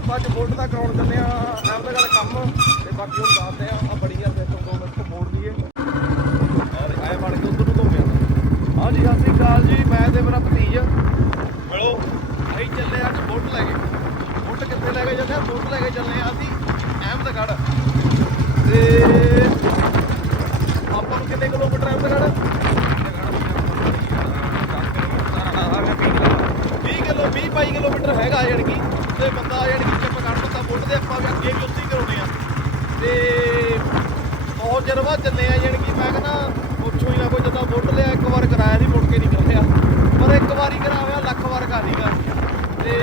ਆਪਾਂ ਅੱਜ ਬੋਲਟ ਦਾ ਕਰਾਉਣ ਚੱਲੇ ਆ ਆਪ ਦਾ ਗੱਲ ਕੰਮ ਤੇ ਬਾਕੀ ਹੁਣ ਦੱਸਦੇ ਆ ਆ ਬੜੀ ਆ ਸਿਸਟਮ ਦੋ ਮਿੰਟ ਮੋੜ ਲਈਏ ਆਏ ਬਣ ਕੇ ਉਧਰ ਨੂੰ ਘੁੰਮਿਆ ਹਾਂਜੀ ਅਸਰੀ ਕਾਲ ਜੀ ਮੈਂ ਤੇ ਮੇਰਾ ਭਤੀਜ। ਮਿਲੋ। ਅਸੀਂ ਚੱਲੇ ਅੱਜ ਬੋਲਟ ਲੈ ਕੇ। ਬੋਲਟ ਕਿੱਥੇ ਲੈ ਕੇ ਚੱਲੇ ਆ? ਬੋਲਟ ਲੈ ਕੇ ਚੱਲੇ ਆ ਅਸੀਂ ਅਹਿਮਦਗੜ੍ਹ। ਤੇ ਆਪਾਂ ਨੂੰ ਕਿੰਨੇ ਕਿਲੋਮੀਟਰ ਅਹਿਮਦਗੜ੍ਹ? 20 ਕਿਲੋ 20 22 ਕਿਲੋਮੀਟਰ ਹੈਗਾ ਯਾਨੀ ਕਿ ਤੇ ਬੰਦਾ ਯਾਨੀ ਕਿ ਚਿੱਪ ਕੱਢ ਦਿੰਦਾ ਬੁੱਢ ਦੇ ਆਪਾਂ ਵੀ ਅੱਗੇ ਵੀ ਉੱਥੇ ਹੀ ਕਰਾਉਣੇ ਆ ਤੇ ਚੱਲੇ ਆ ਯਾਨੀ ਕਿ ਮੈਂ ਕਹਿੰਦਾ ਪੁੱਛੋ ਹੀ ਨਾ ਕੋਈ ਜਦੋਂ ਬੁੱਢ ਲਿਆ ਇੱਕ ਵਾਰ ਕਰਾਇਆ ਨਹੀਂ ਮੁੜ ਕੇ ਨਹੀਂ ਕਰਾਇਆ ਪਰ ਇੱਕ ਵਾਰੀ ਕਰਾਇਆ ਲੱਖ ਵਾਰ ਕਰ ਤੇ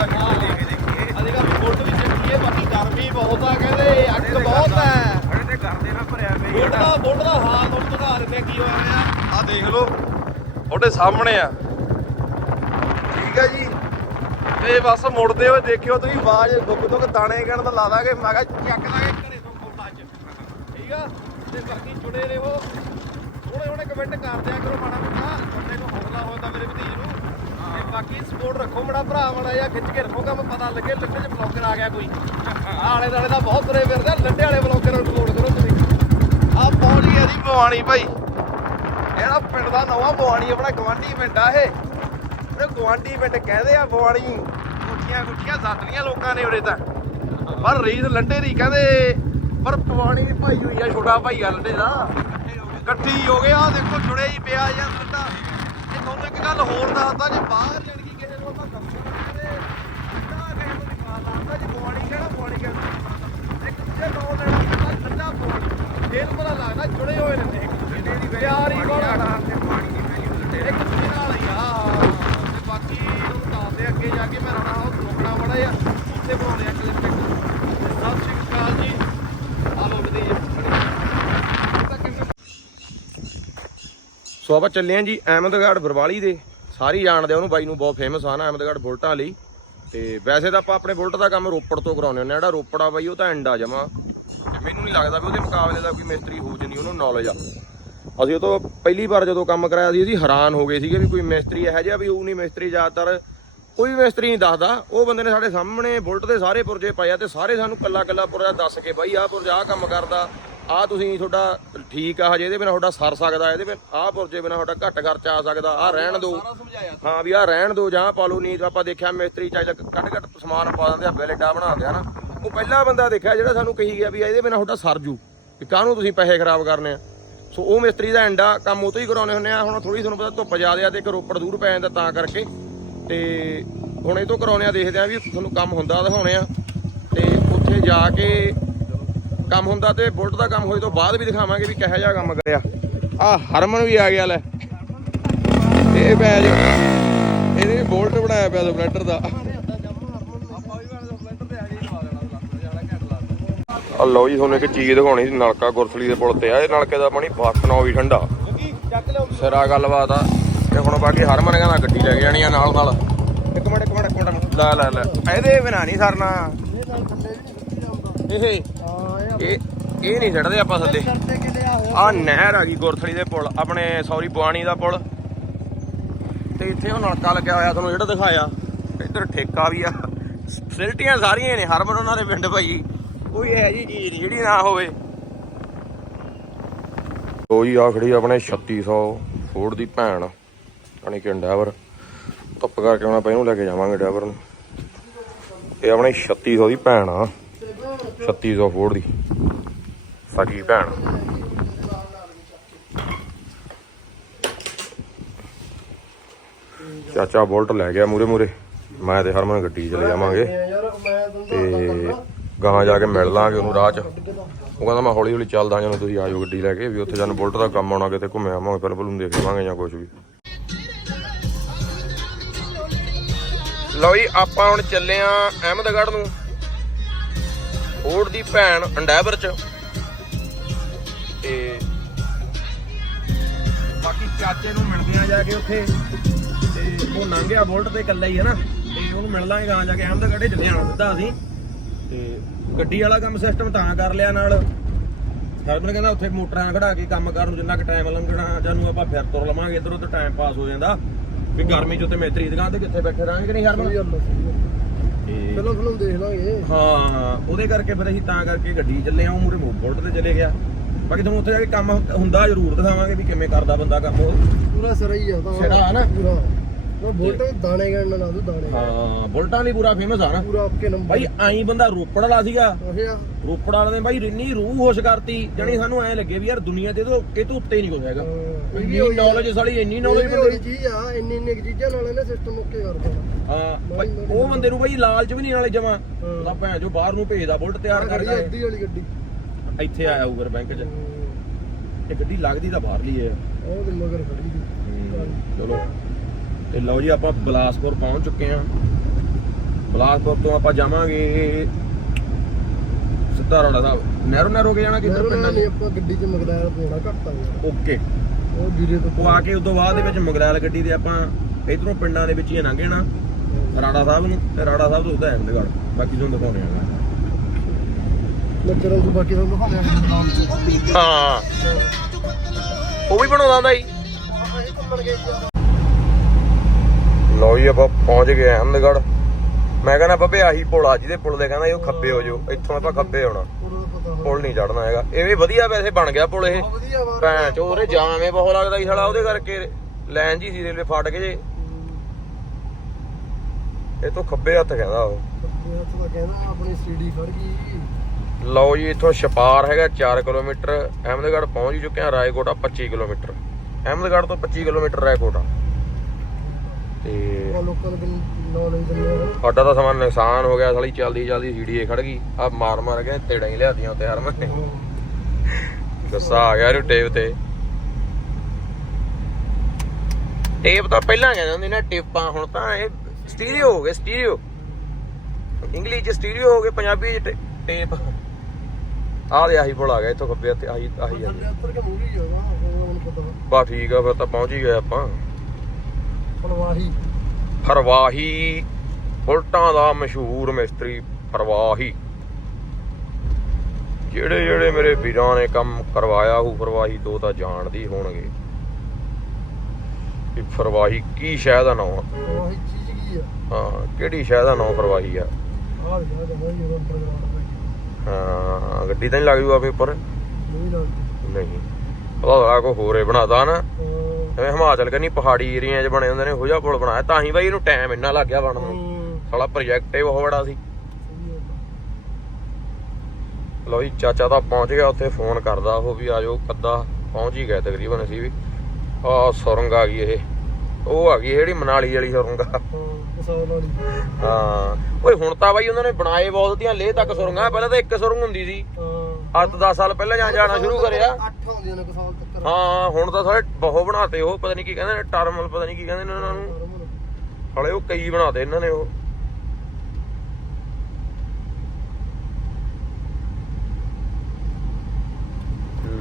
ਅਸੀਂ ਕਾ ਬੁੱਢ ਵੀ ਚੱਕੀ ਹੈ ਬਾਕੀ ਗਰਮੀ ਬਹੁਤ ਆ ਕਹਿੰਦੇ ਅੱਗ ਬਹੁਤ ਹੈ ਬੁੱਢ ਦਾ ਬੁੱਢ ਦਾ ਹਾਲ ਤੁਹਾਨੂੰ ਦਿਖਾ ਦਿੰਦੇ ਆ ਕੀ ਹੋਇਆ ਆ ਆ ਦੇਖ ਲਓ ਤੁਹਾਡੇ ਸਾਹਮਣੇ ਆ। ਠੀਕ ਹੈ ਜੀ। ਤੇ ਬਸ ਮੁੜਦੇ ਹੋਏ ਦੇਖਿਓ ਤੁਸੀਂ ਆਵਾਜ਼ ਦੁੱਗ ਦੁੱਗ ਦਾਣੇ ਕਹਿਣ ਦਾ ਲਾ ਦਾਂਗੇ। ਮੈਂ ਕਿਹਾ ਚੱਕ ਦਾਂਗੇ ਘਰੇ ਤੋਂ ਕੋਲ ਅੱਜ ਠੀਕ ਆ ਤੇ ਬਾਕੀ ਜੁੜੇ ਰਹੋ। ਥੋੜੇ ਥੋੜੇ ਕਮੈਂਟ ਕਰ ਦਿਆ ਕਰੋ ਮਾੜਾ ਮੋਟਾ। ਬੰਦੇ ਨੂੰ ਹੌਸਲਾ ਹੋ ਜਾਂਦਾ ਮੇਰੇ ਭਤੀਜ ਨੂੰ। ਤੇ ਬਾਕੀ ਸਪੋਰਟ ਰੱਖੋ ਮੇਰਾ ਭਰਾ ਮਾੜਾ ਜਿਹਾ ਖਿੱਚ ਕੇ ਰੱਖੋ ਕੰਮ ਪਤਾ ਲੱਗੇ ਲੱਡੇ 'ਚ ਬਲੌਗਰ ਆ ਗਿਆ ਕੋਈ। ਆਲੇ ਦਾਲੇ ਦਾ ਬਹੁਤ ਤੁਰੇ ਫਿਰਦੇ ਆ, ਵਾਲੇ ਬਲੌਗਰ ਨੂੰ ਸਪੋਰਟ ਕਰੋ ਤੁਸੀਂ। ਆ ਪਹੁੰਚ ਗਿਆ ਜੀ ਭਵਾਨੀ ਭਾਈ। ਇਹਦਾ ਪਿੰਡ ਦਾ ਨਵਾਂ ਬਵਾਨੀ ਆਪਣਾ ਗਵਾਂਢੀ ਪਿੰਡ ਆ ਇਹ। ਉਹ ਗਵਾਂਢੀ ਪਿੰਡ ਕਹਿੰਦੇ ਆ ਬਵਾਨੀ ਗੁੱਠੀਆਂ ਗੁੱਠੀਆਂ ਸੱਤਰੀਆਂ ਲੋਕਾਂ ਨੇ ਉਰੇ ਤਾਂ। ਪਰ ਰੀਤ ਲੰਡੇ ਦੀ ਕਹਿੰਦੇ ਪਰ ਬਵਾਨੀ ਦੀ ਭਾਈ ਹੋਈ ਆ ਛੋਟਾ ਭਾਈ ਆ ਲੰਡੇ ਦਾ। ਇਕੱਠੀ ਹੋ ਗਏ ਆ ਦੇਖੋ ਜੁੜੇ ਹੀ ਪਿਆ ਯਾਰ ਲੰਡਾ। ਇਹ ਤੁਹਾਨੂੰ ਇੱਕ ਗੱਲ ਹੋਰ ਦੱਸਦਾ ਜੇ ਬਾਹਰ ਜਾਣ ਕੀ ਕਿਸੇ ਨੂੰ ਆਪਾਂ ਦੱਸਣਾ ਕਹਿੰਦੇ ਲੰਡਾ ਕਿਸੇ ਨੂੰ ਨਿਕਾਲ ਲਾਂਦਾ ਜੇ ਬਵਾਨੀ ਕਹਿਣਾ ਬਵਾਨੀ ਕਹਿੰਦਾ ਇੱਕ ਦੂਜੇ ਨਾਮ ਲੈਣਾ ਕਹਿੰਦਾ ਲੰਡਾ ਬਵਾਨੀ ਇਹ ਨੂੰ ਪਤਾ ਲੱਗਦਾ ਜੁੜੇ ਹੋਏ ਇੱਕ ਦੂਜੇ ਦੇ ਪਿਆਰ ਹੀ ਬੜਾ ਇੱਕ ਦੂਜੇ ਨਾਲ ਹੀ ਆ। ਤੇ ਬਾਕੀ ਉਹ ਦੱਸਦੇ ਅੱਗੇ ਜਾ ਕੇ ਮੈਂ ਰਣਾ ਉਹ ਰੋਕਣਾ ਬੜਾ ਆ ਉੱਥੇ ਬਣਾਉਂਦੇ ਆ ਕਲਿੱਪ ਇੱਕ ਸਤਿ ਸ਼੍ਰੀ ਅਕਾਲ ਜੀ ਆ ਲੋ ਵਧੀ ਸੋ ਆਪਾਂ ਚੱਲੇ ਆਂ ਜੀ ਅਹਿਮਦਗੜ੍ਹ ਬਰਵਾਲੀ ਦੇ। ਸਾਰੀ ਜਾਣਦੇ ਆ ਉਹਨੂੰ ਬਾਈ ਨੂੰ, ਬਹੁਤ ਫੇਮਸ ਆ ਨਾ ਅਹਿਮਦਗੜ੍ਹ ਬੁਲਟਾਂ ਲਈ। ਤੇ ਵੈਸੇ ਤਾਂ ਆਪਾਂ ਆਪਣੇ ਬੁਲਟ ਦਾ ਕੰਮ ਰੋਪੜ ਤੋਂ ਕਰਾਉਂਦੇ ਹੁੰਦੇ ਆ। ਜਿਹੜਾ ਰੋਪੜ ਆ ਬਾਈ, ਉਹ ਤਾਂ ਐਂਡ ਆ ਜਮਾ। ਤੇ ਮੈਨੂੰ ਨਹੀਂ ਲੱਗਦਾ ਵੀ ਉਹਦੇ ਮੁਕਾਬਲੇ ਦਾ ਕੋਈ ਮਿਸਤਰੀ ਹੋ ਜਣੀ ਉਹਨੂੰ ਨੌਲੇਜ ਆ। ਅਸੀਂ ਉਹ ਤੋਂ ਪਹਿਲੀ ਵਾਰ ਜਦੋਂ ਕੰਮ ਕਰਾਇਆ ਸੀ, ਅਸੀਂ ਹੈਰਾਨ ਹੋ ਗਏ ਸੀਗੇ ਵੀ ਕੋਈ ਮਿਸਤਰੀ ਇਹੋ ਜਿਹਾ ਵੀ ਉਹ ਨਹੀਂ। ਮਿਸਤਰੀ ਜ਼ਿਆਦਾਤਰ ਕੋਈ ਵੀ ਮਿਸਤਰੀ ਨਹੀਂ ਦੱਸਦਾ। ਉਹ ਬੰਦੇ ਨੇ ਸਾਡੇ ਸਾਹਮਣੇ ਬੁਲਟ ਦੇ ਸਾਰੇ ਪੁਰਜੇ ਪਾਇਆ ਆ ਤੇ ਸਾਰੇ ਸਾਨੂੰ ਕੱਲਾ ਕੱਲਾ ਪੁਰਜਾ ਦੱਸ ਕੇ ਬਾਈ, ਆਹ ਪੁਰਜਾ, ਆਹ ਕੰਮ ਕਰਦਾ। ਆਹ ਤੁਸੀਂ ਤੁਹਾਡਾ ਠੀਕ ਆ ਹਜੇ ਇਹਦੇ ਬਿਨਾ ਤੁਹਾਡਾ ਸਰ ਸਕਦਾ ਇਹਦੇ ਬਿਨਾ ਆਹ ਪੁਰਜੇ ਬਿਨਾ ਤੁਹਾਡਾ ਘੱਟ ਖਰਚਾ ਆ ਸਕਦਾ ਆਹ ਰਹਿਣ ਦਿਓ। ਹਾਂ ਵੀ ਆਹ ਰਹਿਣ ਦਿਓ ਜਾਂ ਪਾ ਲਓ ਨਹੀਂ ਤਾਂ ਆਪਾਂ ਦੇਖਿਆ ਮਿਸਤਰੀ ਚਾਹੀਦਾ ਕੱਟ ਕੱਟ ਸਮਾਨ ਪਾ ਦਿੰਦੇ ਆ ਬੈਲੇਡਾ ਬਣਾਉਂਦੇ ਆ ਨਾ। ਉਹ ਪਹਿਲਾ ਬੰਦਾ ਦੇਖਿਆ ਜਿਹੜਾ ਸਾਨੂੰ ਕਹੀ ਗਿਆ ਵੀ ਇਹਦੇ ਬਿਨਾ ਤੁਹਾਡਾ ਸਰ ਜੂ ਵੀ ਕਾਹਨੂੰ ਤੁਸੀਂ ਪੈਸੇ ਖਰਾਬ ਕਰਨੇ ਆ। ਸੋ ਉਹ ਮਿਸਤਰੀ ਦਾ ਐਂਡਾ ਕੰਮ ਉਹ ਤੋਂ ਹੀ ਕਰਾਉਣੇ ਹੁੰਦੇ ਆ ਹੁਣ ਥੋੜੀ ਤੁਹਾਨੂੰ ਪਤਾ ਧੁੱਪ ਜ਼ਿਆਦਾ ਆ ਤੇ ਇੱਕ ਰੋਪੜ ਦੂਰ ਪੈ ਜਾਂਦਾ ਤਾਂ ਕਰਕੇ। ਤੇ ਹੁਣ ਇਹ ਤੋਂ ਕਰਾਉਣੇ ਆ ਦੇਖਦੇ ਆ ਵੀ ਤੁਹਾਨੂੰ ਕੰਮ ਹੁੰਦਾ ਦਿਖਾਉਣੇ ਆ। ਤੇ ਉੱਥੇ ਜਾ ਕੇ ਕੰਮ ਹੁੰਦਾ ਤੇ ਬੁਲਟ ਦਾ ਕੰਮ ਹੋਏ ਤੋਂ ਬਾਅਦ ਵੀ ਦਿਖਾਵਾਂਗੇ ਵੀ ਕਿਹੋ ਜਿਹਾ ਕੰਮ ਕਰਿਆ। ਆ ਹਰਮਨ ਵੀ ਆ ਗਿਆ ਲੈ। ਇਹ ਬੈਜ ਇਹਨੇ ਬੋਲਟ ਬਣਾਇਆ ਪਿਆ ਸਪਲੈਂਡਰ ਦਾ। ਆ ਲਓ ਜੀ ਤੁਹਾਨੂੰ ਇੱਕ ਚੀਜ਼ ਦਿਖਾਉਣੀ ਸੀ ਨਲਕਾ ਗੁਰਸਲੀ ਦੇ ਪੁਲ ਤੇ ਆ। ਇਹ ਨਲਕੇ ਦਾ ਪਾਣੀ ਬਾਸਨਾ ਵੀ ਠੰਡਾ। ਸਿਰਾ ਗੱਲਬਾਤ ਆ। ਤੇ ਹੁਣ ਬਾਕੀ ਹਰਮਨ ਕਹਿੰਦਾ ਗੱਡੀ ਲੈ ਕੇ ਜਾਣੀ ਆ ਨਾਲ ਨਾਲ। ਇੱਕ ਮਿੰਟ ਇੱਕ ਮਿੰਟ ਇੱਕ ਮਿੰਟ। ਲੈ ਲੈ ਲੈ। ਇਹਦੇ ਬਿਨਾ ਨਹੀਂ ਸਰਨਾ। ਇਹ। ਇਹ ਇਹ ਨਹੀਂ ਛੱਡਦੇ ਆਪਾਂ ਥੱਲੇ ਆ ਨਹਿਰ ਆ ਗਈ ਗੁਰਥਲੀ ਦੇ ਪੁਲ ਆਪਣੇ ਸੌਰੀ ਪੁਆਣੀ ਦਾ ਪੁਲ। ਤੇ ਇੱਥੇ ਉਹ ਨਲਕਾ ਲੱਗਿਆ ਹੋਇਆ ਤੁਹਾਨੂੰ ਜਿਹੜਾ ਦਿਖਾਇਆ। ਇੱਧਰ ਠੇਕਾ ਵੀ ਆ। ਫੈਸਿਲਿਟੀਆਂ ਸਾਰੀਆਂ ਨੇ ਹਰਮਨ ਉਹਨਾਂ ਦੇ ਪਿੰਡ ਭਾਈ। ਕੋਈ ਇਹ ਜੀ ਚੀਜ਼ ਨਹੀਂ ਜਿਹੜੀ ਨਾ ਹੋਵੇ। ਉਹ ਜੀ ਆ ਖੜੀ ਆਪਣੇ 3600 ਫੋਰਡ ਦੀ ਭੈਣ ਅਣੀ ਕਿ ਡਰਾਈਵਰ। ਧੁੱਪ ਕਰਕੇ ਆਉਣਾ ਪੈ ਇਹਨੂੰ ਲੈ ਕੇ ਜਾਵਾਂਗੇ ਡਰਾਈਵਰ ਨੂੰ। ਇਹ ਆਪਣੇ 3600 ਦੀ ਭੈਣ ਆ। 3600 ਫੋਰਡ ਦੀ। ਸਕੀ ਭੈਣ। ਚਾਚਾ ਬੋਲਟ ਲੈ ਗਿਆ ਮੂਰੇ ਮੂਰੇ ਮੈਂ ਤੇ ਹਰਮਨ ਗੱਡੀ ਚਲੇ ਜਾਵਾਂਗੇ। ਤੇ ਗਾਹਾਂ ਜਾ ਕੇ ਮਿਲ ਲਾਂਗੇ ਉਹਨੂੰ ਰਾਹ 'ਚ। ਉਹ ਕਹਿੰਦਾ ਮੈਂ ਹੌਲੀ ਹੌਲੀ ਚੱਲਦਾ ਜਦੋਂ ਤੁਸੀਂ ਆਜੋ ਗੱਡੀ ਲੈ ਕੇ, ਵੀ ਉੱਥੇ ਜਾਨ ਬੁਲਟ ਦਾ ਕੰਮ ਆਉਣਾ, ਕਿਤੇ ਘੁੰਮੇ ਆਵਾਂਗੇ, ਫਿਰ ਬਲੂਨ ਦੇਖ ਲਵਾਂਗੇ ਜਾਂ ਕੁਝ ਵੀ। ਲਓ ਜੀ, ਆਪਾਂ ਹੁਣ ਚੱਲੇ ਆ ਅਹਿਮਦਗੜ੍ਹ ਨੂੰ। ਫੋਰਡ ਦੀ ਭੈਣ ਅੰਡੈਵਰ ਚ। ਤੇ ਬਾਕੀ ਚਾਚੇ ਨੂੰ ਮਿਲਦੇ ਆ ਜਾ ਕੇ ਉੱਥੇ, ਤੇ ਉਹ ਲੰਘਿਆ ਬੁਲਟ ਤੇ ਇਕੱਲਾ ਹੀ ਹੈ ਨਾ। ਤੇ ਉਹਨੂੰ ਮਿਲ ਲਾਂਗੇ ਗਾਂ ਜਾ ਕੇ ਅਹਿਮਦਗੜ੍ਹ ਚੱਲੇ ਜਾਣਾ ਸਿੱਧਾ ਅਸੀਂ। ਤੇ ਗੱਡੀ ਵਾਲਾ ਕੰਮ ਸਿਸਟਮ ਤਾਂ ਕਰ ਲਿਆ ਨਾਲ। ਹਰਮਨ ਕਹਿੰਦਾ ਉੱਥੇ ਮੋਟਰਾਂ ਖੜਾ ਕੇ ਕੰਮ ਕਰਨ ਨੂੰ ਜਿੰਨਾ ਕੁ ਟਾਈਮ ਲੰਘਣਾ, ਜਾਨੂੰ ਆਪਾਂ ਫਿਰ ਤੁਰ ਲਵਾਂਗੇ, ਇਧਰ ਉਧਰ ਟਾਈਮ ਪਾਸ ਹੋ ਜਾਂਦਾ। ਵੀ ਗਰਮੀ ਚ ਉੱਤੇ ਮੇਤਰੀ ਦੁਕਾਨ ਤੇ ਕਿੱਥੇ ਬੈਠੇ ਰਹਾਂਗੇ ਕਿ ਨਹੀਂ ਹਰਮਨ? ਤੇ ਫਿਲਮ ਦੇਖ ਲਾਂਗੇ। ਹਾਂ ਉਹਦੇ ਕਰਕੇ ਫਿਰ ਅਸੀਂ ਤਾਂ ਕਰਕੇ ਗੱਡੀ ਚੱਲੇ ਆ ਉਹ ਮੂਰੇ ਬੁਲਟ ਤੇ ਚਲੇ ਗਿਆ। ਬਾਕੀ ਤੁਹਾਨੂੰ ਉੱਥੇ ਜਾ ਕੇ ਕੰਮ ਹੁੰਦਾ ਜ਼ਰੂਰ ਦਿਖਾਵਾਂਗੇ ਵੀ ਕਿਵੇਂ ਕਰਦਾ ਬੰਦਾ ਕੰਮ ਪੂਰਾ ਸਿਰਾ ਹੀ ਆ ਤਾਂ। ਸਿਰਾ ਨਾ? ਪੂਰਾ। ਉਹ ਬੋਲਟ ਦਾਣੇ ਗਣ ਨਾ ਦੂ ਦਾਣੇ ਹਾਂ ਬੁਲਟਾਂ ਲਈ ਪੂਰਾ ਫੇਮਸ ਆ ਨਾ। ਪੂਰਾ ਓਕੇ ਨੰਬਰ ਬਾਈ ਆਈ ਬੰਦਾ ਰੋਪੜ ਵਾਲਾ ਸੀਗਾ। ਉਹ ਆ। ਰੋਪੜ ਵਾਲੇ ਨੇ ਬਾਈ ਇੰਨੀ ਰੂਹ ਹੋਸ਼ ਕਰਤੀ ਜਣੀ ਸਾਨੂੰ ਐ ਲੱਗੇ ਵੀ ਯਾਰ ਦੁਨੀਆ ਤੇ ਤੋਂ ਇਹ ਤੋਂ ਉੱਤੇ ਹੀ ਨਹੀਂ ਕੁਝ ਹੈਗਾ। ਇੰਨੀ ਨੌਲੇਜ ਸਾਲੀ ਇੰਨੀ ਨੌਲੇਜ ਬੰਦੇ ਉਹੀ ਚੀਜ਼ ਆ ਇੰਨੀ ਇੰਨੀ ਚੀਜ਼ਾਂ ਨਾਲ ਇਹਨੇ ਸਿਸਟਮ ਓਕੇ ਕਰ ਦੇਣਾ ਹਾਂ ਉਹ ਬੰਦੇ ਨੂੰ ਬਾਈ ਲਾਲਚ ਵੀ ਨਹੀਂ ਨਾਲੇ ਜਮਾ। ਉਹਦਾ ਭੈਣ ਜੋ ਬਾਹਰ ਨੂੰ ਭੇਜਦਾ ਬੁਲਟ ਤਿਆਰ ਕਰਦਾ ਅੱਧੀ ਵਾਲੀ ਗੱਡੀ। ਇੱਥੇ ਆਇਆ ਉਗਰ ਬੈਂਕ 'ਚ। ਇਹ ਗੱਡੀ ਲੱਗਦੀ ਤਾਂ ਬਾਹਰਲੀ ਹੈ ਉਹ ਦੇ ਮਗਰ ਖੜੀ ਸੀ। ਚਲੋ। ਤੇ ਲਓ ਜੀ ਆਪਾਂ ਬਲਾਸਪੁਰ ਪਹੁੰਚ ਚੁੱਕੇ ਹਾਂ। ਬਲਾਸਪੁਰ ਤੋਂ ਆਪਾਂ ਜਾਵਾਂਗੇ ਸਿੱਧਾ ਰਾੜਾ ਸਾਹਿਬ। ਨਹਿਰੋ ਨਹਿਰੋ ਕੇ ਜਾਣਾ ਕਿੱਧਰ? ਪਿੰਡਾਂ ਨਹੀਂ ਆਪਾਂ ਗੱਡੀ 'ਚ ਮਗਦਾਰ ਪਾਉਣਾ ਘੱਟ ਓਕੇ। ਉਹ ਵੀਰੇ ਤੋਂ ਆ ਕੇ ਉਦੋਂ ਬਾਅਦ ਦੇ ਵਿੱਚ ਮਗਰੈਲ ਗੱਡੀ ਦੇ ਆਪਾਂ ਇਧਰੋਂ ਪਿੰਡਾਂ ਦੇ ਵਿੱਚ ਹੀ ਲੰਘੇ ਨਾ ਰਾੜਾ ਸਾਹਿਬ ਨੂੰ। ਤੇ ਰਾੜਾ ਸਾਹਿਬ ਤੋਂ ਉਧਰ ਅਹਿਮਦਗੜ ਬਾਕੀ ਤੁਹਾਨੂੰ ਦਿਖਾਉਣੇ ਆ ਨੱਚਣ ਤੋਂ ਬਾਕੀ ਤੁਹਾਨੂੰ ਦਿਖਾਉਂਦੇ ਆ ਹਾਂ। ਉਹ ਵੀ ਬਣਾਉਂਦਾ ਹੁੰਦਾ ਜੀ। ਇਹ ਘੁੰਮਣ ਗਏ ਜੀ ਲਓ ਜੀ ਆਪਾਂ ਪਹੁੰਚ ਗਏ ਅਹਿਮਦਗੜ ਮੈਂ ਕਹਿੰਦਾ ਬੱਬੇ ਆਹੀ ਪੁਲ ਆ ਜਿਹਦੇ ਪੁਲ ਦੇ ਕਹਿੰਦਾ ਇਹ ਖੱਬੇ ਹੋ ਜਾਓ। ਇੱਥੋਂ ਆਪਾਂ ਖੱਬੇ ਹੋਣਾ। ਪੁਲ ਨਹੀਂ ਚੜਨਾ ਹੈਗਾ। ਇਹ ਵੀ ਵਧੀਆ ਵੈਸੇ ਬਣ ਗਿਆ ਪੁਲ ਇਹ। ਭੈਣ ਚੋ ਉਹਦੇ ਜਾਮੇ ਬਹੁਤ ਲੱਗਦਾ ਸੀ ਸਾਲਾ ਉਹਦੇ ਕਰਕੇ ਲਾਈਨ ਜੀ ਸੀ ਰੇਲਵੇ ਫਾਟਕ ਜੇ ਇਹ ਤੋਂ ਖੱਬੇ ਹੱਥ ਕਹਿੰਦਾ ਉਹ। ਇਹ ਹੱਥ ਦਾ ਕਹਿੰਦਾ ਆਪਣੀ ਸੀਡੀ ਖੜ ਗਈ। ਲਓ ਜੀ ਇੱਥੋਂ ਛਪਾਰ ਹੈਗਾ 4 ਕਿਲੋਮੀਟਰ। ਅਹਿਮਦਗੜ ਪਹੁੰਚ ਚੁੱਕੇ ਹਾਂ ਰਾਏਕੋਟਾ 25 ਕਿਲੋਮੀਟਰ। ਅਹਿਮਦਗੜ ਤੋਂ 25 ਕਿਲੋਮੀਟਰ ਰਾਏਕੋਟਾ ਤੇ ਉਹ ਲੋਕਾਂ ਨੂੰ ਨੌਲੇਜ ਦਿੰਦੇ ਆ ਸਾਡਾ ਤਾਂ ਸਮਾਂ ਨੁਕਸਾਨ ਹੋ ਗਿਆ ਸਾਲੀ ਚਲਦੀ ਚਲਦੀ ਸੀੜੀਏ ਖੜ ਗਈ। ਆ ਮਾਰ ਮਾਰ ਕੇ ਤੇੜਾ ਹੀ ਲਿਆਦੀਆਂ ਉੱਤੇ ਹਰਮਨ ਨੇ ਗੁੱਸਾ ਆ ਗਿਆ ਟੇਪ ਤੇ। ਟੇਪ ਤਾਂ ਪਹਿਲਾਂ ਕਹਿੰਦੇ ਹੁੰਦੇ ਨੇ ਟੇਪਾਂ ਹੁਣ ਤਾਂ ਇਹ ਸਟੀਰੀਓ ਹੋ ਗਏ ਸਟੀਰੀਓ। ਇੰਗਲਿਸ਼ ਚ ਸਟੀਰੀਓ ਹੋ ਗਏ ਪੰਜਾਬੀ ਚ ਟੇਪ। ਆਹ ਦੇ ਆਹੀ ਆ ਗਿਆ ਇੱਥੋਂ ਖੱਬੇ ਤੇ ਆਹੀ ਆਹੀ ਆ ਬਾ ਠੀਕ ਆ ਫਿਰ ਤਾਂ ਪਹੁੰਚ ਹੀ ਗਏ ਆਪਾਂ। ਪਲਵਾਹੀ ਫਰਵਾਹੀ ਬੁਲਟਾਂ ਦਾ ਮਸ਼ਹੂਰ ਮਿਸਤਰੀ ਫਰਵਾਹੀ। ਜਿਹੜੇ ਜਿਹੜੇ ਮੇਰੇ ਵੀਰਾਂ ਨੇ ਕੰਮ ਕਰਵਾਇਆ ਉਹ ਫਰਵਾਹੀ ਦੋ ਤਾਂ ਜਾਣਦੀ ਹੋਣਗੇ। ਕਿ ਫਰਵਾਹੀ ਕੀ ਦਾ ਨਾਮ ਪਲਵਾਹੀ ਚੀਜ਼ ਕੀ ਆ? ਹਾਂ ਕਿਹੜੀ ਦਾ ਨਾਮ ਫਰਵਾਹੀ ਆ? ਆਹ ਹੀ ਉਹਦਾ ਹੈ ਹਾਂ ਗੱਡੀ ਤਾਂ ਨਹੀਂ ਲੱਗ ਜੂਗਾ ਪੇਪਰ ਨਹੀਂ ਲੱਗਦੀ। ਨਹੀਂ। ਪਤਾ ਲੱਗਾ ਕੋ ਹੋਰੇ ਬਣਾਦਾ ਨਾ। ਹਾਂ। ਜਿਵੇਂ ਹਿਮਾਚਲ ਕੰਨੀ ਪਹਾੜੀ ਏਰੀਆ 'ਚ ਬਣੇ ਹੁੰਦੇ ਨੇ ਉਹੋ ਜਿਹਾ ਪੁਲ ਬਣਾਇਆ। ਤਾਂ ਹੀ ਬਾਈ ਇਹਨੂੰ ਟਾਈਮ ਇੰਨਾ ਲੱਗ ਗਿਆ ਬਣਨ ਨੂੰ। ਸਾਲਾ ਪ੍ਰੋਜੈਕਟ ਹੀ ਬਹੁਤ ਬੜਾ ਸੀ। ਆ। ਲੋ ਜੀ ਚਾਚਾ ਤਾਂ ਪਹੁੰਚ ਗਿਆ ਉੱਥੇ ਫੋਨ ਕਰਦਾ ਉਹ ਵੀ ਆਜੋ ਕੱਦਾ ਪਹੁੰਚ ਹੀ ਗਏ ਤਕਰੀਬਨ ਅਸੀਂ ਵੀ। ਆਹ ਸੁਰੰਗ ਆ ਗਈ ਇਹ। ਉਹ ਆ ਗਈ ਇਹ ਜਿਹੜੀ ਮਨਾਲੀ ਵਾਲੀ ਸੁਰੰਗ। ਆ ਹਾਂ। ਓਏ ਹੁਣ ਤਾਂ ਬਾਈ ਉਹਨਾਂ ਨੇ ਬਣਾਏ ਬਹੁਤ ਦੀਆਂ ਲੇਹ ਤੱਕ ਸੁਰੰਗਾਂ। ਪਹਿਲਾਂ ਤਾਂ ਇੱਕ ਸੁਰੰਗ ਹੁੰਦੀ ਸੀ। ਹਾਂ। ਅੱਜ 10 ਸਾਲ ਪਹਿਲਾਂ ਜਾਂ ਜਾਣਾ ਸ਼ੁਰੂ ਕਰਿਆ। ਅੱਠ ਆਉਂਦੀਆਂ ਨੇ ਕਸਾਲ ਤੱਕ। ਹਾਂ ਹੁਣ ਤਾਂ ਸਾਰੇ ਬਹੁਤ ਬਣਾਤੇ ਉਹ ਪਤਾ ਨਹੀਂ ਕੀ ਕਹਿੰਦੇ ਨੇ ਟਰਮਲ ਪਤਾ ਨਹੀਂ ਕੀ ਕਹਿੰਦੇ ਨੇ ਉਹਨਾਂ ਨੂੰ। ਹਲੇ ਉਹ ਕਈ ਬਣਾਤੇ ਇਹਨਾਂ ਨੇ ਉਹ।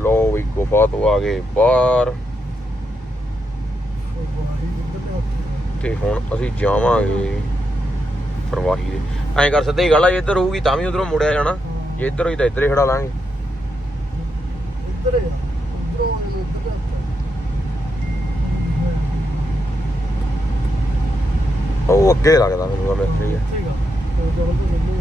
ਲੋ ਵੀ ਗੁਫਾ ਤੋਂ ਆ ਗਏ ਬਾਹਰ। ਤੇ ਹੁਣ ਅਸੀਂ ਜਾਵਾਂਗੇ ਪ੍ਰਵਾਹੀ ਦੇ। ਐਂ ਕਰ ਸਿੱਧੀ ਗੱਲ ਆ ਜੇ ਇੱਧਰ ਹੋਊਗੀ ਤਾਂ ਵੀ ਉਧਰੋਂ ਮੁੜਿਆ ਜਾਣਾ। ਜੇ ਇੱਧਰ ਹੋਈ ਤਾਂ ਇੱਧਰ ਹੀ ਖੜਾ ਲਾਂਗੇ ਇੱਧਰੋਂ ਆ ਜਾਣਾ, ਇੱਧਰ ਆ। ਉਹ ਅੱਗੇ ਲੱਗਦਾ ਮੈਨੂੰ ਆ ਮਿਸਤਰੀ ਆ ਠੀਕ ਆ। ਉਹ ਤੋਂ ਮੈਨੂੰ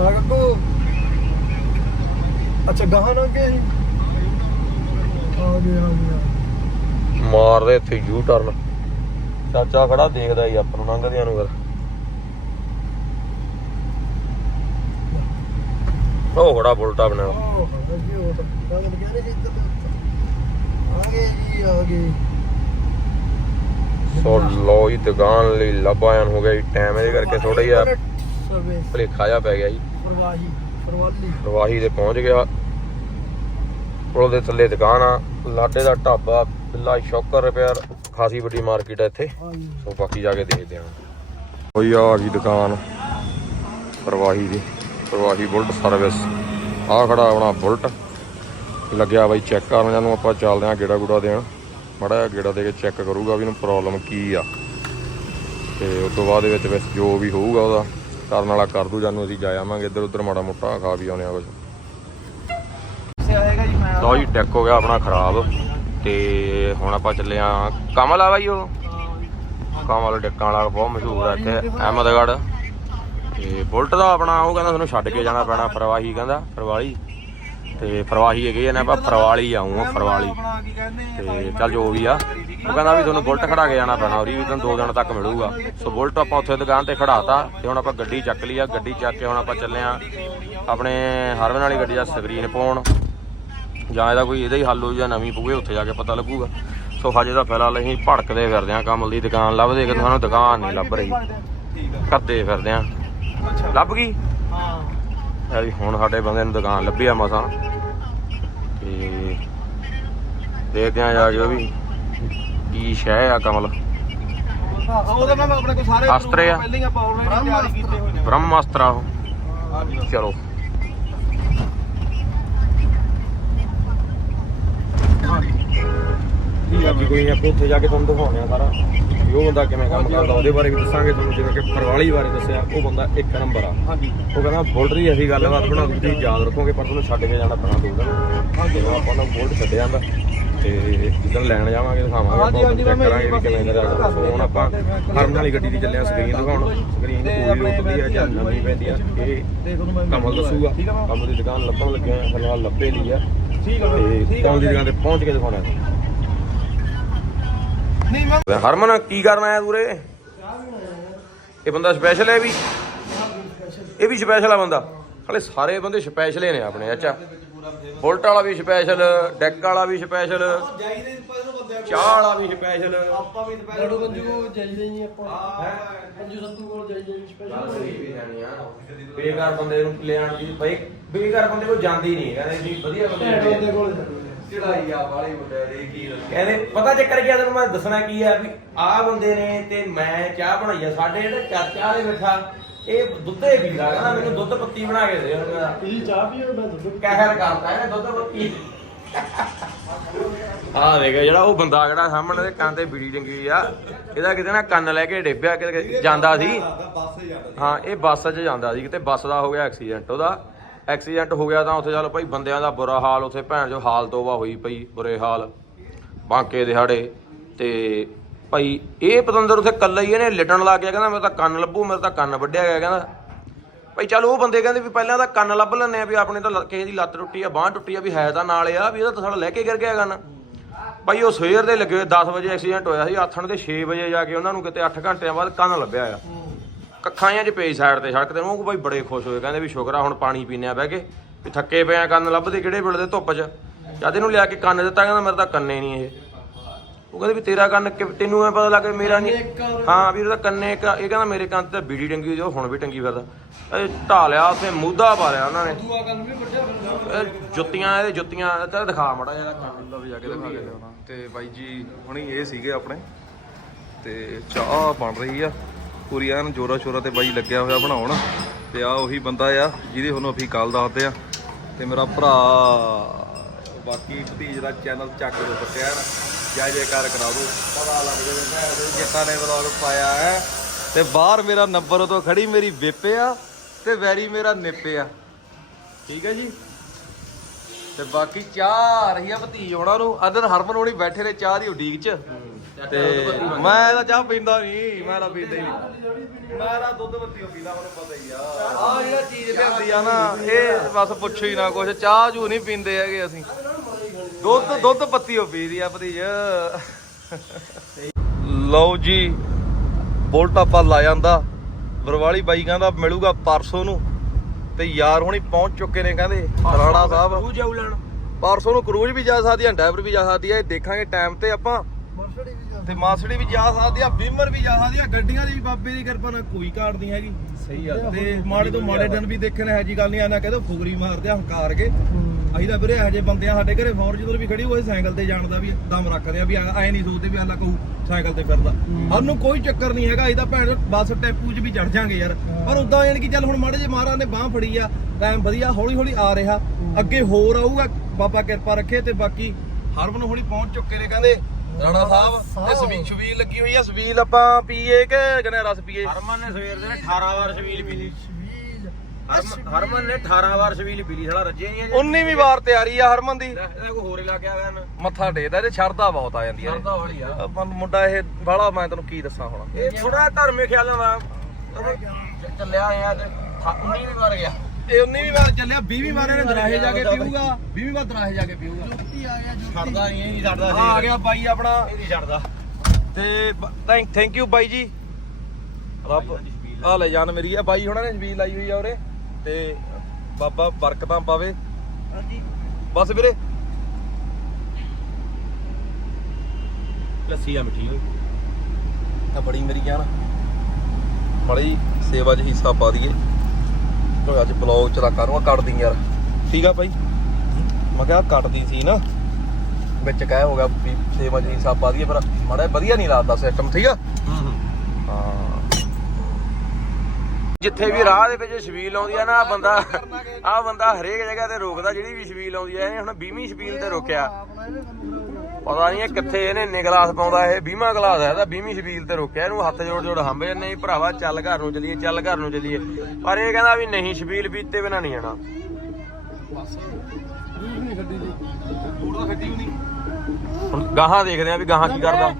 ਆ ਅੱਛਾ, ਗਾਹਾਂ ਨਾ ਗਏ ਆ ਗਏ ਆ ਗਏ ਮਾਰਦੇ ਇੱਥੇ ਯੂ ਟਰਨ ਚਾਚਾ ਖੜਾ ਦੇਖਦਾ ਹੀ ਆਪਾਂ ਨੂੰ ਲੰਘਦਿਆਂ ਨੂੰ ਫਿਰ। ਉਹ ਖੜਾ ਬੁਲਟਾ ਬਣਾ ਤਾਂ ਸੀ ਜੀ ਲੋ ਜੀ ਦੁਕਾਨ ਲਈ ਲੱਭਾਇਨ ਹੋ ਗਿਆ ਜੀ। ਟਾਈਮ ਇਹਦੇ ਕਰਕੇ ਥੋੜਾ ਜਿਹਾ ਭਲੇਖਾ ਜਿਹਾ ਪੈ ਗਿਆ ਜੀ। ਪ੍ਰਵਾਹੀ ਪ੍ਰਵਾਲੀ ਪ੍ਰਵਾਹੀ ਦੇ ਪਹੁੰਚ ਗਿਆ। ਪੁਲ ਦੇ ਥੱਲੇ ਦੁਕਾਨ ਆ, ਲਾਡੇ ਦਾ ਢਾਬਾ, ਬਿੱਲਾ ਸ਼ੌਕਰ ਰਿਪੇਅਰ ਖਾਸੀ ਵੱਡੀ ਮਾਰਕੀਟ ਹੈ ਇੱਥੇ। ਸੋ ਬਾਕੀ ਜਾ ਕੇ ਦੇਖਦੇ ਹਾਂ ਕੋਈ ਆ ਗਈ ਦੁਕਾਨ। ਪ੍ਰਵਾਹੀ ਦੀ, ਪ੍ਰਵਾਹੀ ਬੁਲਟ ਸਰਵਿਸ ਆ ਖੜਾ ਆਪਣਾ ਬੁਲਟ। ਲੱਗਿਆ ਬਾਈ ਚੈੱਕ ਕਰਨ ਜਾਨੂੰ ਆਪਾਂ ਚੱਲਦੇ ਆ ਗੇੜਾ ਗੂੜਾ ਦੇਣ। ਮੜਾ ਜਿਹਾ ਗੇੜਾ ਦੇ ਕੇ ਚੈੱਕ ਕਰੂਗਾ ਵੀ ਇਹਨੂੰ ਪ੍ਰੋਬਲਮ ਕੀ ਆ। ਤੇ ਉਸ ਤੋਂ ਬਾਅਦ ਵਿੱਚ ਵਿੱਚ ਜੋ ਵੀ ਹੋਊਗਾ ਉਹਦਾ, ਕਰਨ ਵਾਲਾ ਕਰ ਦੂ, ਜਾਨੂੰ ਅਸੀਂ ਜਾ ਆਵਾਂਗੇ। ਇੱਧਰ ਉੱਧਰ ਮਾੜਾ ਮੋਟਾ ਖਾ ਵੀ ਆਉਣੇ ਆ ਕੁਝ ਲਓ ਜੀ ਡੈਕ ਹੋ ਗਿਆ ਆਪਣਾ ਖਰਾਬ ਤੇ ਹੁਣ ਆਪਾਂ ਚੱਲੇ ਆ ਕਮਲ ਆ ਬਾਈ ਉਹ। ਕਮਲ ਡੈਕਾਂ ਵਾਲਾ ਬਹੁਤ ਮਸ਼ਹੂਰ ਆ ਇੱਥੇ, ਅਹਿਮਦਗੜ੍ਹ। ਤੇ ਬੁਲਟ ਦਾ ਆਪਣਾ ਉਹ ਕਹਿੰਦਾ ਤੁਹਾਨੂੰ ਛੱਡ ਕੇ ਜਾਣਾ ਪੈਣਾ, ਫਰਵਾਹੀ ਕਹਿੰਦਾ ਫਰਵਾਲੀ ਤੇ ਫਰਵਾਹੀ ਹੈਗੇ ਨੇ ਆਪਾਂ ਫਰਵਾਲੀ ਆਉਂ ਫਰਵਾਲੀ ਆਪਣਾ ਤੇ ਚੱਲ ਜੋ ਵੀ ਆ, ਉਹ ਕਹਿੰਦਾ ਵੀ ਤੁਹਾਨੂੰ ਬੁਲਟ ਖੜਾ ਕੇ ਜਾਣਾ ਪੈਣਾ, ਉਰੀ ਵੀ ਤੁਹਾਨੂੰ ਦੋ ਦਿਨ ਤੱਕ ਮਿਲੂਗਾ। ਸੋ ਬੁਲਟ ਆਪਾਂ ਉੱਥੇ ਦੁਕਾਨ ਤੇ ਖੜਾਤਾ ਤੇ ਹੁਣ ਆਪਾਂ ਗੱਡੀ ਚੱਕ ਲਈ ਆ, ਗੱਡੀ ਚੱਕ ਕੇ ਹੁਣ ਆਪਾਂ ਚੱਲੇ ਆ ਆਪਣੇ ਹਰਵਨ ਵਾਲੀ ਗੱਡੀ ਦਾ ਸਕਰੀਨ ਪਾਉਣ। ਜਾਂ ਇਹਦਾ ਕੋਈ ਇਹਦਾ ਹੀ ਹੱਲ ਹੋ ਜਾਂ ਨਵੀਂ ਪੂਏ ਉੱਥੇ ਜਾ ਕੇ ਪਤਾ ਲੱਗੂਗਾ। ਸੋ ਹਜੇ ਤਾਂ ਫਿਲਹਾਲ ਅਸੀਂ ਭੜਕਦੇ ਫਿਰਦੇ ਆ ਕਮਲ ਦੀ ਦੁਕਾਨ ਲੱਭਦੇ ਕਿ ਤੁਹਾਨੂੰ ਦੁਕਾਨ ਨਹੀਂ ਲੱਭ ਰਹੀ। ਠੀਕ ਆ ਕਰਦੇ ਫਿਰਦੇ ਆ ਲੱਭ ਗਈ? ਹਾਂ। ਵੀ ਹੁਣ ਸਾਡੇ ਬੰਦੇ ਨੂੰ ਦੁਕਾਨ ਲੱਭੀ ਆ ਮਸਾਂ। ਤੇ ਦੇਖਦੇ ਆ ਜਾ ਕੇ ਉਹ ਵੀ ਕੀ ਸ਼ੈ ਆ ਕਮਲ। ਉਹਦਾ ਮੈਂ ਆਪਣੇ ਕੋਲ ਸਾਰੇ ਅਸਤਰੇ ਆ। ਪਹਿਲਾਂ ਹੀ ਆਪਾਂ ਆਲਰੇਡੀ ਤਿਆਰ ਕੀਤੇ ਹੋਏ ਨੇ। ਬ੍ਰਹਮਾਸਤਰਾ ਉਹ। ਹਾਂਜੀ। ਚਲੋ। ਵੀ ਕੋਈ ਨੀ, ਆਪਾਂ ਉੱਥੇ ਜਾ ਕੇ ਤੁਹਾਨੂੰ ਦਿਖਾਉਂਦੇ ਆ ਸਾਰਾ। ਵੀ ਉਹ ਬੰਦਾ ਕਿਵੇਂ ਕੰਮ ਕਰਦਾ ਉਹਦੇ ਬਾਰੇ ਵੀ ਦੱਸਾਂਗੇ ਤੁਹਾਨੂੰ ਜਿਵੇਂ ਕਿ ਪਰਵਾਲੀ ਬਾਰੇ ਦੱਸਿਆ ਉਹ ਬੰਦਾ ਇੱਕ ਨੰਬਰ ਆ। ਹਾਂਜੀ। ਉਹ ਕਹਿੰਦਾ ਬੁਲਟ ਦੀ ਅਸੀਂ ਗੱਲਬਾਤ ਬਣਾ ਦੂੰ ਤੁਸੀਂ ਯਾਦ ਰੱਖੋਗੇ ਪਰ ਤੁਹਾਨੂੰ ਛੱਡ ਕੇ ਜਾਣਾ ਪੈਣਾ ਦੂਗਾ ਹਾਂਜੀ। ਆਪਾਂ ਨੂੰ ਬੁਲਟ ਛੱਡ ਜਾਂਦਾ ਤੇ ਜਦੋਂ ਲੈਣ ਜਾਵਾਂਗੇ ਦਿਖਾਵਾਂਗੇ ਹਾਂਜੀ, ਆਪਾਂ ਹਾਂਜੀ, ਚੈੱਕ ਮੈਂ ਕਰਾਂਗੇ ਵੀ ਕਿਵੇਂ ਸੋ ਹੁਣ ਆਪਾਂ ਹਰਮਨ ਵਾਲੀ ਗੱਡੀ ਦੀ ਚੱਲੇ ਆ ਸਕਰੀਨ ਦਿਖਾਉਣ। ਸਕਰੀਨ ਪੂਰੀ ਰੁਕਦੀ ਆ ਜਾਂ ਨਵੀਂ ਪੈਂਦੀ ਆ। ਇਹ ਦੇਖ ਉਹਨੂੰ ਮੈਂ ਕਮਲ ਦੱਸੂਗਾ। ਕਮਲ ਦੀ ਦੁਕਾਨ ਲੱਭਣ ਲੱਗੇ ਆ ਫਿਲਹਾਲ ਲੱਭੇ ਲਈ ਆ। ਠੀਕ ਆ ਤੇ ਠੀਕ ਆ ਕਮਲ ਦੀ ਦੁਕਾਨ ਤੇ ਪਹੁੰਚ ਕੇ ਦਿਖਾਉਣਾ ਨਹੀਂ ਮੈਂ ਹਰਮਨ ਕੀ ਕਰਨਾ ਆਇਆ ਤੂਰੇ ਇਹ ਬੰਦਾ ਸਪੈਸ਼ਲ ਹੈ ਵੀ? ਇਹ ਵੀ ਸਪੈਸ਼ਲ ਆ ਬੰਦਾ। ਹਲੇ ਸਾਰੇ ਬੰਦੇ ਸਪੈਸ਼ਲ ਨੇ ਆਪਣੇ ਅੱਛਾ। ਬੁਲਟ ਵਾਲਾ ਵੀ ਸਪੈਸ਼ਲ ਡੈਕ ਵਾਲਾ ਵੀ ਸਪੈਸ਼ਲ ਜਾਈਦੇ ਚਾਹ ਵਾਲਾ ਵੀ ਸਪੈਸ਼ਲ ਆਪਾਂ ਵੀ ਦੁਪਹਿਰ ਲੜੂ ਬੰਜੂ ਜਾਈਦੇ ਨਹੀਂ ਆਪਾਂ। ਪੰਜੂ ਸੰਤੂ ਕੋਲ ਜਾਈਦੇ ਸਪੈਸ਼ਲ ਬੇਕਾਰ ਬੰਦੇ ਨੂੰ ਲਿਆਣ ਦੀ ਬਈ ਬੇਕਾਰ ਬੰਦੇ ਕੋਲ ਜਾਂਦੀ ਨਹੀਂ ਕਹਿੰਦੇ ਜੀ ਵਧੀਆ ਭੈਣ ਬੰਦੇ ਬੰਦੇ ਕੋਲ ਚੜਾਈ ਆ ਵਾਲੀ ਮੁੰਡੇ ਦੀ ਕੀ ਕਹਿੰਦੇ ਪਤਾ ਚੱਕਰ ਕੀ ਆ ਤੈਨੂੰ ਮੈਂ ਦੱਸਣਾ ਕੀ ਆ ਵੀ ਆਹ ਬੰਦੇ ਨੇ ਤੇ ਮੈਂ ਚਾਹ ਬਣਾਈ ਆ ਸਾਡੇ ਜਿਹੜਾ ਚਾਚਾ ਵਾਲੇ ਬੈਠਾ ਇਹ ਦੁੱਧੇ ਪੀਂਦਾ ਕਹਿੰਦਾ ਮੈਨੂੰ ਦੁੱਧ ਪੱਤੀ ਬਣਾ ਕੇ ਦੇ ਹੁਣ ਤੁਸੀਂ ਚਾਹ ਪੀਓ ਮੈਂ ਦੁੱਧ ਕਹਿਰ ਕਰਦਾ ਇਹਨੇ ਦੁੱਧ ਪੱਤੀ। ਆ ਦੇਖ ਜਿਹੜਾ ਉਹ ਬੰਦਾ ਜਿਹੜਾ ਸਾਹਮਣੇ ਦੇ ਕੰਨ ਤੇ ਬੀੜੀ ਟੰਗੀ ਆ ਇਹਦਾ ਕਿਤੇ ਨਾ ਕੰਨ ਲੈ ਕੇ ਡਿੱਬਿਆ ਕਿਤੇ ਜਾਂਦਾ ਸੀ। ਬੱਸ ਹੀ ਜਾਂਦਾ ਹਾਂ ਇਹ ਬੱਸ 'ਚ ਜਾਂਦਾ ਸੀ ਕਿਤੇ ਬੱਸ ਦਾ ਹੋ ਗਿਆ ਐਕਸੀਡੈਂਟ ਉਹਦਾ। ਐਕਸੀਡੈਂਟ ਹੋ ਗਿਆ ਤਾਂ ਉੱਥੇ ਚੱਲ ਭਾਈ ਬੰਦਿਆਂ ਦਾ ਬੁਰਾ ਹਾਲ, ਉੱਥੇ ਭੈਣ ਜੋ ਹਾਲ ਤੋਬਾ ਹੋਈ ਪਈ, ਬੁਰੇ ਹਾਲ, ਬਾਂਕੇ ਦਿਹਾੜੇ ਤੇ ਭਾਈ ਇਹ ਪਤੰਦਰ ਉੱਥੇ ਕੱਲਾ ਹੀ ਇਹਨੇ ਲਿਟਣ ਲੱਗ ਗਿਆ, ਕਹਿੰਦਾ ਮੇਰਾ ਤਾਂ ਕੰਨ ਲੱਭੂ, ਮੇਰਾ ਤਾਂ ਕੰਨ ਵੱਢਿਆ ਗਿਆ, ਕਹਿੰਦਾ। ਭਾਈ ਚੱਲ ਉਹ ਬੰਦੇ ਕਹਿੰਦੇ ਵੀ ਪਹਿਲਾਂ ਤਾਂ ਕੰਨ ਲੱਭ ਲੈਣੇ ਆ ਵੀ ਆਪਣੇ ਤਾਂ ਕਿਸੇ ਦੀ ਲੱਤ ਟੁੱਟੀ ਆ, ਬਾਂਹ ਟੁੱਟੀ ਆ, ਵੀ ਹੈ ਤਾਂ ਨਾਲ ਆ, ਵੀ ਇਹਦਾ ਤਾਂ ਸਾਡਾ ਲੈ ਕੇ ਗਿਰ ਗਿਆ ਕੰਨ। ਭਾਈ ਉਹ ਸਵੇਰ ਦੇ ਲੱਗੇ ਹੋਏ 10 ਵਜੇ ਐਕਸੀਡੈਂਟ ਹੋਇਆ ਸੀ, ਆਥਣ ਦੇ 6 ਵਜੇ ਜਾ ਕੇ ਉਹਨਾਂ ਨੂੰ ਕਿਤੇ 8 ਘੰਟਿਆਂ ਬਾਅਦ ਕੰਨ ਲੱਭਿਆ ਆ। ਕੱਖਾਂ ਜਾਂ ਚ ਪੇਜ ਸਾਈਡ ਤੇ ਸੜਕ ਤੇ ਉਹ ਬਾਈ ਬੜੇ ਖੁਸ਼ ਹੋਏ ਕਹਿੰਦੇ ਵੀ ਸ਼ੁਕਰ ਆ ਹੁਣ ਪਾਣੀ ਪੀਨੇ ਆ ਬਹਿ ਕੇ ਵੀ ਥੱਕੇ ਪਏ ਆ ਕੰਨ ਲੱਭਦੇ ਕਿਹੜੇ ਵੇਲੇ ਦੇ ਧੁੱਪ 'ਚ? ਜਦ ਇਹਨੂੰ ਲਿਆ ਕੇ ਕੰਨ ਦਿੱਤਾ ਕਹਿੰਦਾ ਮੇਰਾ ਤਾਂ ਕੰਨੇ ਨਹੀਂ ਇਹ। ਉਹ ਕਹਿੰਦੇ ਵੀ ਤੇਰਾ ਕੰਨ ਕਿ- ਤੈਨੂੰ ਐ ਪਤਾ ਲੱਗ ਮੇਰਾ ਨਹੀਂ ਹਾਂ ਵੀ ਉਹਦਾ ਕੰਨੇ ਇੱਕ ਇਹ ਕਹਿੰਦਾ ਮੇਰੇ ਕੰਨ ਤੇ ਬੀੜੀ ਟੰਗੀ ਹੋਈ ਉਹ ਹੁਣ ਵੀ ਟੰਗੀ ਫਿਰਦਾ। ਇਹ ਢਾ ਲਿਆ ਉੱਥੇ ਮੁੱਦਾ ਪਾ ਲਿਆ ਉਹਨਾਂ ਨੇ। ਦੂਆ ਗੱਲ ਵੀ ਵੱਡਿਆ ਫਿਰਦਾ ਇਹ ਜੁੱਤੀਆਂ ਇਹਦੇ ਜੁੱਤੀਆਂ ਤੇ ਦਿਖਾ ਮੜਾ ਜਿਹਾ ਕੰਨ। ਦਾ ਵੀ ਜਾ ਕੇ ਦਿਖਾ ਕੇ ਲਿਆਉਣਾ। ਤੇ ਬਾਈ ਜੀ ਹੁਣੀ ਇਹ ਸੀਗੇ ਆਪਣੇ। ਤੇ ਚਾਹ ਬਣ ਰਹੀ ਆ। ਪੂਰੀ ਐਨ ਜੋਰਾ ਸ਼ੋਰਾ ਤੇ ਬਾਈ ਲੱਗਿਆ ਹੋਇਆ ਬਣਾਉਣ। ਤੇ ਆ ਉਹੀ ਬੰਦਾ ਆ, ਜਿਹਦੇ ਹੁਣ ਅਸੀਂ ਕਾਲ ਦੱਸਦੇ ਆ। ਤੇ ਮੇਰਾ ਭਰਾ, ਬਾਕੀ ਭਤੀਜ ਦਾ ਚੈਨਲ ਚੱਕ ਦੋ ਪੱਟਿਆ ਜੈ ਜੈਕਾਰ ਕਰਾ ਦੋ। ਪਤਾ ਲੱਗ ਜਾਵੇ ਭੈਣ ਦੇ ਜੱਟਾਂ ਨੇ ਵਲੌਗ ਪਾਇਆ ਹੈ। ਤੇ ਬਾਹਰ ਮੇਰਾ ਨੰਬਰ ਉਤੋਂ ਖੜੀ, ਮੇਰੀ ਵੇਪੇ ਆ ਤੇ ਵੈਰੀ ਮੇਰਾ ਨਿੱਪੇ ਆ। ਠੀਕ ਹੈ ਜੀ? ਤੇ ਬਾਕੀ ਚਾਹ ਰਹੀ ਆ ਭਤੀਜ ਉਹਨਾਂ ਨੂੰ। ਅਦਰ ਹਰਮਨ ਹੋਣੀ ਬੈਠੇ ਨੇ ਚਾਹ ਦੀ ਉਡੀਕ ਚ। ਤੇ ਮੈਂ ਤਾਂ ਚਾਹ ਪੀਂਦਾ ਨਹੀਂ ਮੈਂ ਤਾਂ ਪੀਂਦਾ ਹੀ ਨਹੀਂ। ਮੈਂ ਤਾਂ ਦੁੱਧ ਬੱਤੀ ਪੀਂਦਾ ਮੈਨੂੰ ਪਤਾ ਹੀ ਆ। ਆ ਜਿਹੜਾ ਚੀਜ਼ ਲਿਆਂਦੀ ਆ ਨਾ ਇਹ ਬਸ ਪੁੱਛੋ ਹੀ ਨਾ ਕੁਛ ਚਾਹ ਜੂ ਨਹੀਂ ਪੀਂਦੇ ਹੈਗੇ ਅਸੀਂ। ਦੁੱਧ ਦੁੱਧ ਪੱਤੀ ਉਹ ਪੀਦੀ ਆ ਭਤੀਜ। ਲਓ ਜੀ ਬੋਲਟ ਆਪਾਂ ਲਾ ਜਾਂਦਾ ਬਰਵਾਲੀ ਬਾਈ ਕਹਿੰਦਾ ਮਿਲੂਗਾ ਪਰਸੋਂ ਨੂੰ। ਤੇ ਯਾਰ ਹੁਣੀ ਪਹੁੰਚ ਚੁੱਕੇ ਨੇ ਕਹਿੰਦੇ ਰਾਣਾ ਸਾਹਿਬ। ਤੂੰ ਜਾਉ ਲੈਣ। ਪਰਸੋਂ ਨੂੰ ਕਰੂਜ਼ ਵੀ ਜਾ ਸਕਦੀ ਹੈ ਡਰਾਈਵਰ ਵੀ ਜਾ ਸਕਦੀ ਹੈ ਇਹ ਦੇਖਾਂਗੇ ਟਾਈਮ ਤੇ ਆਪਾਂ। ਤੇ ਮਾਸੜੀ ਵੀ ਜਾ ਸਕਦੀ ਆ ਬੀਮਰ ਵੀ ਜਾ ਸਕਦੀ ਆ ਗੱਡੀਆਂ ਦੀ ਬਾਬੇ ਦੀ ਕਿਰਪਾ ਨਾਲ ਕੋਈ ਕਾਰਡ ਨਹੀਂ ਹੈਗੀ। ਸਹੀ ਆ। ਤੇ ਮਾੜੇ ਤੋਂ ਮਾੜੇ ਦਿਨ ਵੀ ਦੇਖਣੇ ਹੈ ਜੀ ਗੱਲ ਨਹੀਂ ਆਣਾ ਕਹਿੰਦੇ ਫੁਗਰੀ ਮਾਰਦੇ ਆ ਹੰਕਾਰ ਕੇ। ਅਸੀਂ ਤਾਂ ਵੀਰੇ ਇਹੋ ਜਿਹੇ ਬੰਦੇ ਆ ਸਾਡੇ ਘਰੇ ਫੋਰਚੂਨਰ ਵੀ ਖੜੀ ਹੋਏ ਸਾਈਕਲ ਤੇ ਜਾਣ ਦਾ ਵੀ ਦਮ ਰੱਖਦੇ ਆ ਵੀ ਐ ਨਹੀਂ ਸੋਚਦੇ ਵੀ ਆਲਾ ਕਹੂ ਸਾਈਕਲ ਤੇ ਫਿਰਦਾ। ਸਾਨੂੰ ਕੋਈ ਚੱਕਰ ਨਹੀਂ ਹੈਗਾ ਅਸੀਂ ਤਾਂ ਭੈਣ ਬੱਸ ਟੈਂਪੂ 'ਚ ਵੀ ਚੜ ਜਾਾਂਗੇ ਯਾਰ। ਪਰ ਉਦਾਂ ਯਾਨੀ ਕਿ ਚੱਲ ਹੁਣ ਮਾੜੇ ਜੇ ਮਹਾਰਾਜ ਨੇ ਬਾਹ ਫੜੀ ਆ ਟਾਈਮ ਵਧੀਆ ਹੌਲੀ ਹੌਲੀ ਆ ਰਿਹਾ। ਅੱਗੇ ਹੋਰ ਆਊਗਾ ਬਾਬਾ ਕਿਰਪਾ ਰੱਖੇ ਤੇ ਬਾਕੀ ਹਰਮਨ ਹੌਲੀ ਪਹੁੰਚ ਚੁੱਕੇ ਨੇ ਕਹਿੰਦੇ ਰਾਣਾ ਸਾਹਿਬ ਤੇ ਸਵੀਲ ਛਬੀਲ ਲੱਗੀ ਹੋਈ ਆ ਸਵੀਲ ਆਪਾਂ ਪੀਏ ਕਿ ਗਨੇ ਰਸ ਪੀਏ? ਹਰਮਨ ਨੇ ਸਵੇਰ ਦੇ ਨੇ 18 ਵਾਰ ਸ਼ਵੀਲ ਪੀ ਲਈ। ਹਰਮਨ ਨੇ 18 ਵਾਰ ਸ਼ਵੀਲ ਪੀ ਲਈ ਸਾਲਾ ਰੱਜੇ ਨਹੀਂ ਅਜੇ। 19ਵੀਂ ਵਾਰ ਤਿਆਰੀ ਆ ਹਰਮਨ ਦੀ। ਇਹਦਾ ਕੋਈ ਹੋਰ ਹੀ ਲਾ ਕੇ ਆ ਗਿਆ ਨਾ ਮੱਥਾ ਟੇਕਦਾ ਤੇ ਸ਼ਰਧਾ ਬਹੁਤ ਆ ਜਾਂਦੀ ਆ। ਕਰਦਾ ਆ। ਆਪਾਂ ਨੂੰ ਮੁੰਡਾ ਇਹ ਬਾਹਲਾ ਮੈਂ ਤੈਨੂੰ ਕੀ ਦੱਸਾਂ ਹੁਣ। ਇਹ ਥੋੜਾ ਧਰਮੇ ਖਿਆਲਾਂ ਦਾ। ਚੱਲਿਆ ਆ ਤੇ 19ਵੀਂ ਵਾਰ ਗਿਆ। ਇਹ 19ਵੀਂ ਵਾਰ ਚੱਲਿਆ 20ਵੀਂ ਵਾਰ ਇਹਨੇ ਦਰਾਹੇ ਜਾ ਕੇ ਪੀਊਗਾ 20ਵੀਂ ਵਾਰ ਦਰਾਹੇ ਜਾ ਕੇ ਪੀਊਗਾ। ਛੱਡਦਾ ਨਹੀਂ ਇਹ ਨਹੀਂ ਛੱਡਦਾ ਆ ਆ ਗਿਆ ਬਾਈ ਆਪਣਾ। ਇਹ ਨਹੀਂ ਛੱਡਦਾ। ਤੇ ਥੈਂਕ ਥੈਂਕ ਯੂ ਬਾਈ ਜੀ। ਰੱਬ ਆ ਲੈ ਜਾਨ ਮੇਰੀ ਆ। ਬਾਈ ਹੁਣਾਂ ਨੇ ਛਬੀਲ ਲਾਈ ਹੋਈ ਆ ਉਰੇ। ਤੇ ਬਾਬਾ ਬਰਕਤਾਂ ਪਾਵੇ। ਹਾਂਜੀ। ਬਸ ਵੀਰੇ। ਲੱਸੀ ਆ ਮਿੱਠੀ ਹੋਈ। ਆ ਬੜੀ ਮੇਰੀ ਜਾਨ ਬੜੀ ਸੇਵਾ 'ਚ ਹਿੱਸਾ ਪਾ ਦਈਏ। ਤੋ ਅੱਜ ਬਲੌਗ ਚਲਾ ਕਰੂੰਗਾ ਕੱਟਦੀ ਯਾਰ। ਠੀਕ ਆ ਬਾਈ? ਮੈਂ ਕਿਹਾ ਕੱਟਦੀ ਸੀ ਨਾ। ਵਿੱਚ ਕਹਿ ਹੋ ਗਿਆ ਵੀ ਸੇਵਾ 'ਚ ਹਿੱਸਾ ਪਾ ਦਈਏ ਪਰ ਮਾੜਾ ਵਧੀਆ ਨਹੀਂ ਲੱਗਦਾ ਸਿਸਟਮ ਠੀਕ ਆ? ਹਾਂ। ਜਿੱਥੇ ਵੀ ਰਾਹ ਦੇ ਵਿੱਚ ਛਬੀਲ ਆਉਂਦੀ ਆ ਨਾ, ਆਹ ਬੰਦਾ ਆ ਬੰਦਾ ਹਰੇਕ ਜਗ੍ਹਾ ਤੇ ਰੋਕਦਾ, ਜਿਹੜੀ ਵੀ ਛਬੀਲ ਆਉਂਦੀ ਆ, ਇਹ ਹੁਣ 20ਵੀਂ ਛਬੀਲ ਤੇ ਰੋਕਿਆ। ਪਤਾ ਨਹੀਂ ਕਿੱਥੇ ਇਹਨੇ ਇੰਨੇ ਗਲਾਸ ਪਾਉਂਦਾ, ਇਹ 20ਵਾਂ ਗਲਾਸ ਹੈ ਤਾਂ 20ਵੀਂ ਛਬੀਲ ਤੇ ਰੋਕਿਆ, ਇਹਨੂੰ ਹੱਥ ਜੋੜ ਜੋੜ ਹੰਬੇ ਨਹੀਂ ਭਰਾਵਾ ਚੱਲ ਘਰ ਨੂੰ ਚਲੀਏ, ਚੱਲ ਘਰ ਨੂੰ ਚਲੀਏ। ਪਰ ਇਹ ਕਹਿੰਦਾ ਵੀ ਨਹੀਂ ਛਬੀਲ ਪੀਤੇ ਬਿਨਾ ਨਹੀਂ ਜਾਣਾ ਹੁਣ ਗਾਹਾਂ ਦੇਖਦੇ ਆ ਵੀ ਗਾਹਾਂ ਕੀ ਕਰਦਾ।